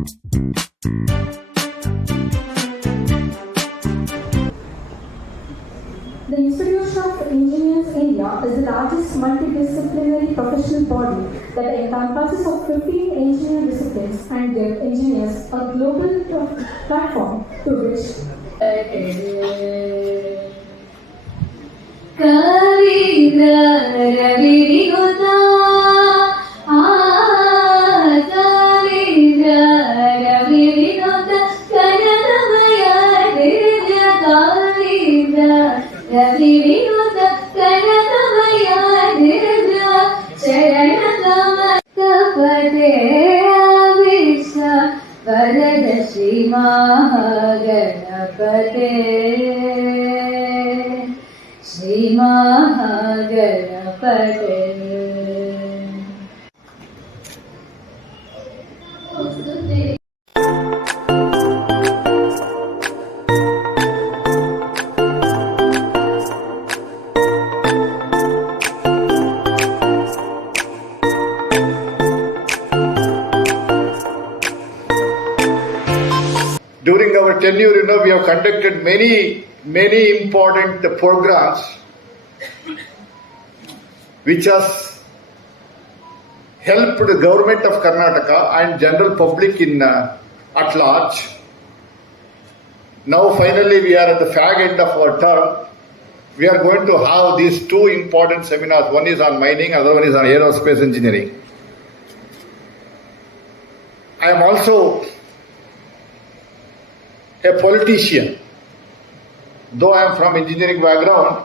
The Institute of Engineers India is the largest multidisciplinary professional body that encompasses of 15 engineering disciplines and gives engineers a global platform to which Shri Mahaganapate, Shri Mahaganapate. During our tenure, we have conducted many important programs which has helped the government of Karnataka and general public in at large. Now finally we are at the fag end of our term. We are going to have these two important seminars. One is on mining, other one is on aerospace engineering. I am also a politician. Though I am from engineering background,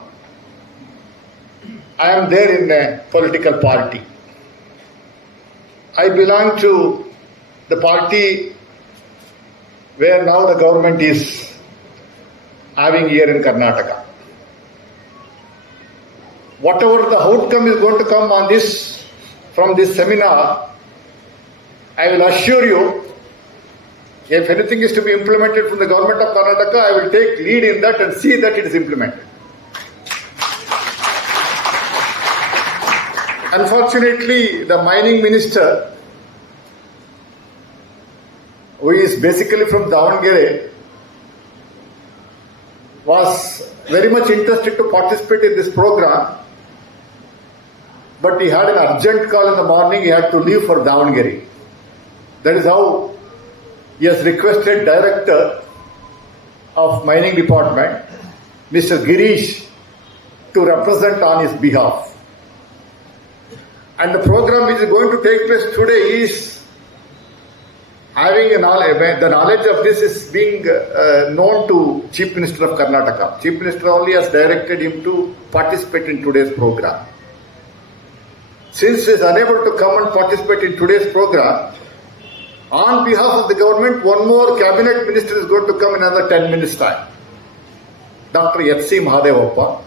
I am there in a political party. I belong to the party where now the government is having here in Karnataka. Whatever the outcome is going to come on this, from this seminar, I will assure you, if anything is to be implemented from the government of Karnataka, I will take lead in that and see that it is implemented. Unfortunately, the mining minister, who is basically from Davangere, was very much interested to participate in this program, but he had an urgent call in the morning, he had to leave for Davangere. That is how he has requested Director of Mining Department, Mr. Girish, to represent on his behalf. And the program which is going to take place today is having the knowledge of this is being known to Chief Minister of Karnataka. Chief Minister only has directed him to participate in today's program. Since he is unable to come and participate in today's program, on behalf of the government, one more cabinet minister is going to come in another 10 minutes time. Dr. H.C. Mahadevappa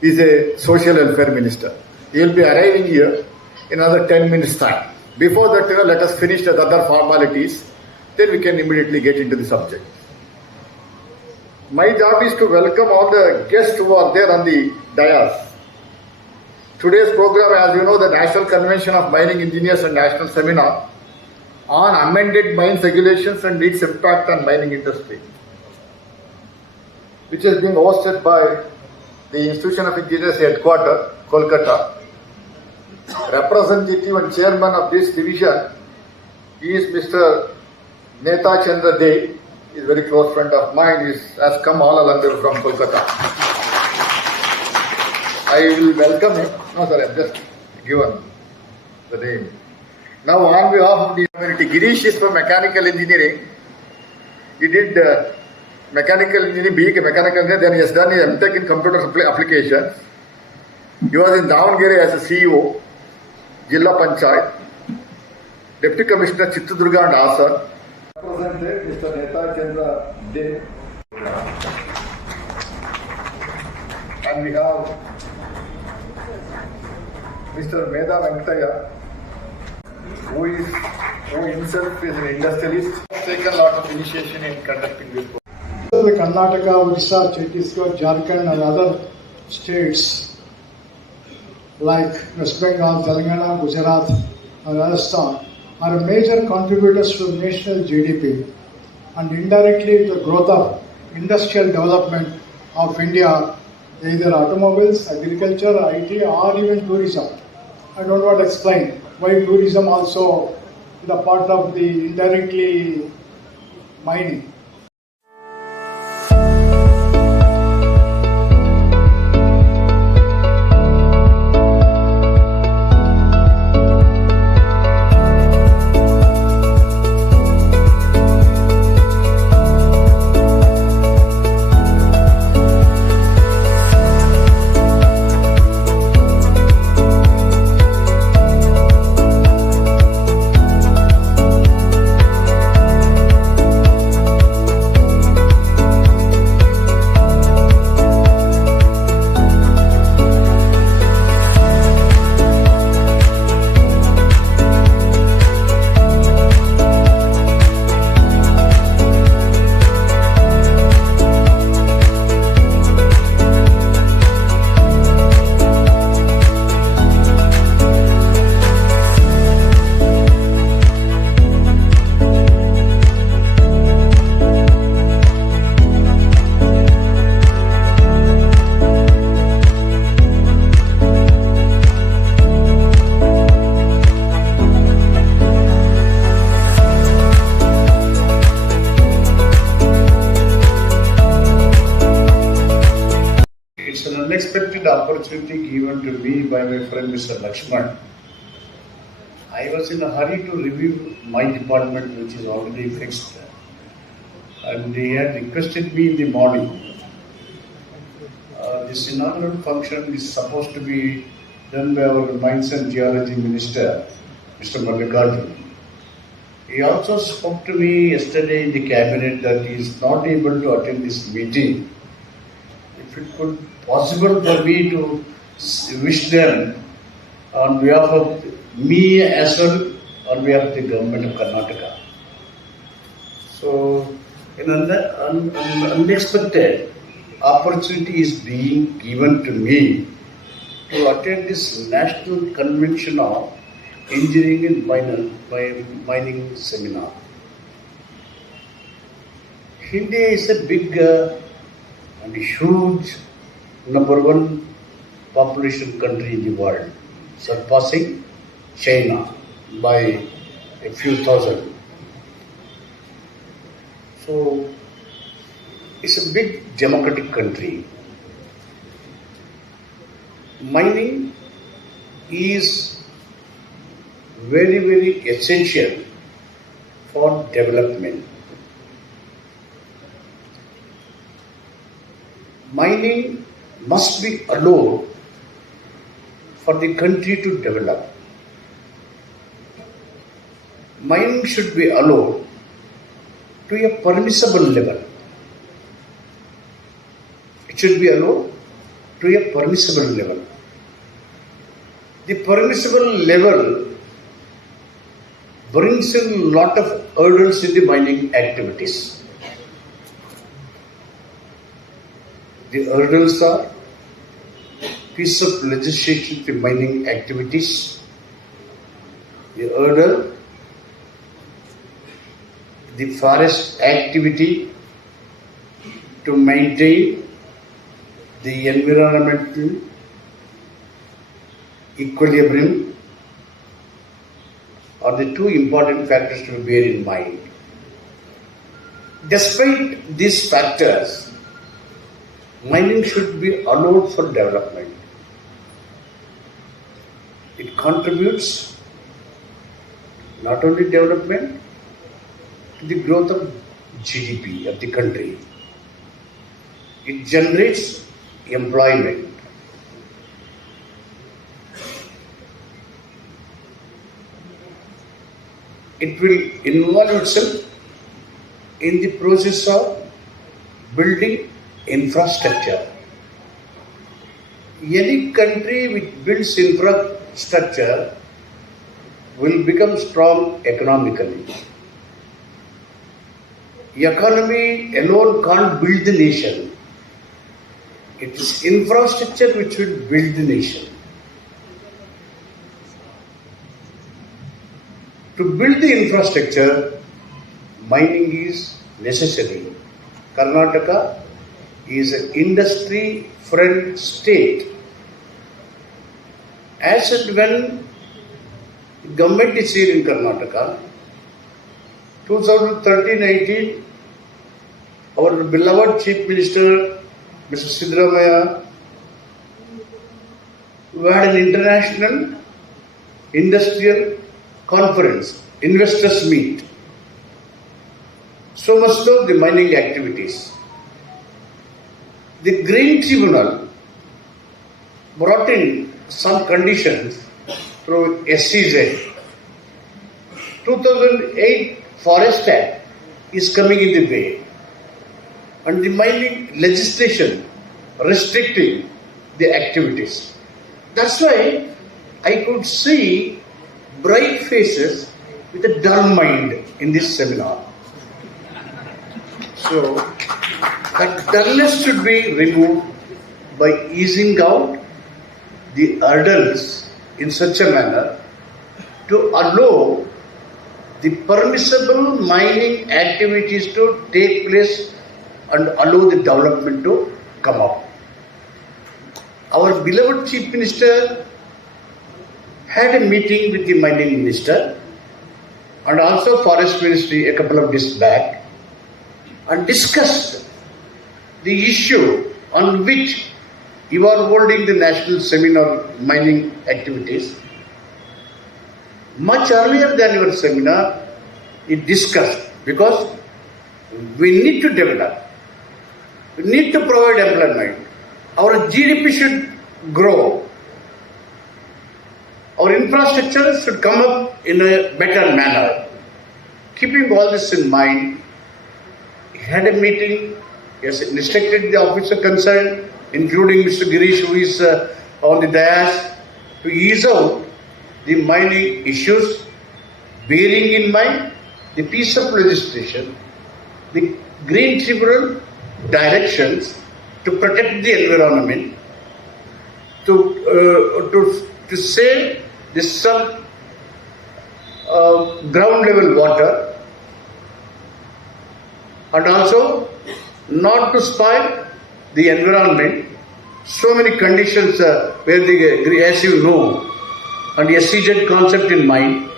is a social welfare minister. He will be arriving here in another 10 minutes time. Before that, let us finish the other formalities, then we can immediately get into the subject. My job is to welcome all the guests who are there on the dais. Today's program, as you know, the National Convention of Mining Engineers and National Seminar on amended mines regulations and its impact on mining industry, which is being hosted by the Institution of Engineers Headquarters, Kolkata. Representative and chairman of this division is Mr. Neta Chandra Dey. He is a very close friend of mine. He has come all along the way from Kolkata. I will welcome him. No, sir, I have just given the name. Now, on behalf of the community, Girish is from mechanical engineering. He did mechanical engineering, BE mechanical engineering, then he has done his MTech in computer applications. He was in Davangere as a CEO, Jilla Panchayat, Deputy Commissioner Chitradurga and Hassan. Represented Mr. Neta Chandra Dey. And we have Mr. Medha Venkataya, who himself is an industrialist, has taken a lot of initiation in conducting this program. Karnataka, Odisha, Chhattisgarh, Jharkhand and other states like West Bengal, Telangana, Gujarat and Rajasthan are major contributors to national GDP and indirectly the growth of industrial development of India, either automobiles, agriculture, IT, or even tourism. I don't want to explain why tourism also is a part of the indirectly mining. It's an unexpected opportunity given to me by my friend Mr. Lakshman. I was in a hurry to review my department, which is already fixed, and he had requested me in the morning. This inaugural function is supposed to be done by our Mines and Geology Minister, Mr. Mallikarjun. He also spoke to me yesterday in the cabinet that he is not able to attend this meeting. If it could possible for me to wish them on behalf of me as well, on behalf of the government of Karnataka. So, an unexpected opportunity is being given to me to attend this National Convention of Engineering and Mining Seminar. India is a big and huge number one population country in the world, surpassing China by a few thousand. So it's a big democratic country. Mining is very, very essential for development. Mining must be allowed for the country to develop. Mining should be allowed to a permissible level. It should be allowed to a permissible level. The permissible level brings in a lot of hurdles in the mining activities. The hurdles are piece of legislation to mining activities. The hurdle, the forest activity to maintain the environmental equilibrium are the two important factors to bear in mind. Despite these factors, mining should be allowed for development. It contributes not only development to the growth of GDP of the country. It generates employment. It will involve itself in the process of building infrastructure. Any country which builds infrastructure will become strong economically. Economy alone can't build the nation. It is infrastructure which will build the nation. To build the infrastructure, mining is necessary. Karnataka is an industry-friendly state. As and when government is here in Karnataka, 2013-18, our beloved Chief Minister, Mr. Siddaramaiah, we had an international industrial conference, investors meet. So much so the mining activities. The Green Tribunal brought in some conditions through SCZ. 2008 Forest Act is coming in the way, and the mining legislation restricting the activities. That's why I could see bright faces with a dull mind in this seminar. So, that dullness should be removed by easing out the hurdles in such a manner to allow the permissible mining activities to take place and allow the development to come up. Our beloved Chief Minister had a meeting with the Mining Minister and also Forest Ministry a couple of days back and discussed the issue on which you are holding the national seminar mining activities. Much earlier than your seminar, it discussed because we need to develop, we need to provide employment. Our GDP should grow. Our infrastructure should come up in a better manner. Keeping all this in mind, he had a meeting, he has instructed the officer concerned, including Mr. Girish, who is on the dais, to ease out the mining issues, bearing in mind the piece of legislation, the Green Tribunal directions to protect the environment, to save the sub ground level water, and also not to spoil the environment. So many conditions where the, as you know, and SCZ concept in mind,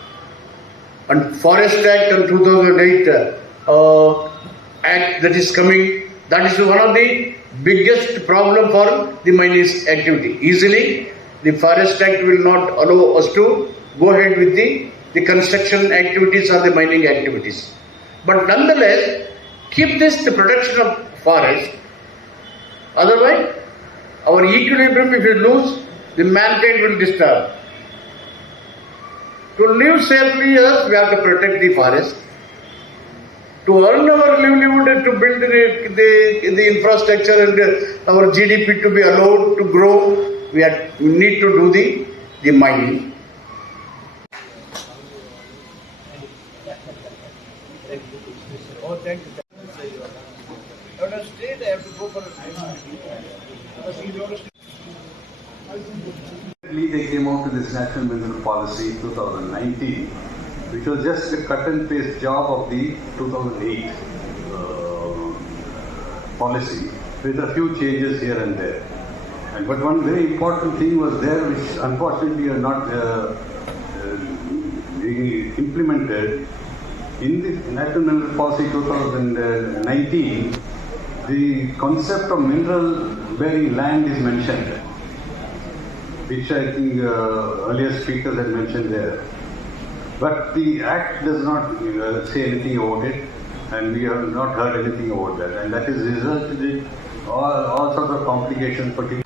and Forest Act and 2008 Act that is coming, that is one of the biggest problem for the mining activity. Easily, the Forest Act will not allow us to go ahead with the construction activities or the mining activities. But nonetheless, keep this the protection of forest. Otherwise, our equilibrium, if you lose, the mankind will disturb. To live safely, yes, we have to protect the forest. To earn our livelihood, to build the infrastructure and our GDP to be allowed to grow, we need to do the mining. Oh, thank you. State, I have to go for They came out with this National Mineral Policy 2019, which was just a cut and paste job of the 2008 policy, with a few changes here and there. But one very important thing was there, which unfortunately are not being implemented. In the National Mineral Policy 2019, the concept of mineral bearing land is mentioned, which I think earlier speakers had mentioned there. But the Act does not say anything about it, and we have not heard anything about that. And that has resulted in all sorts of complications, particularly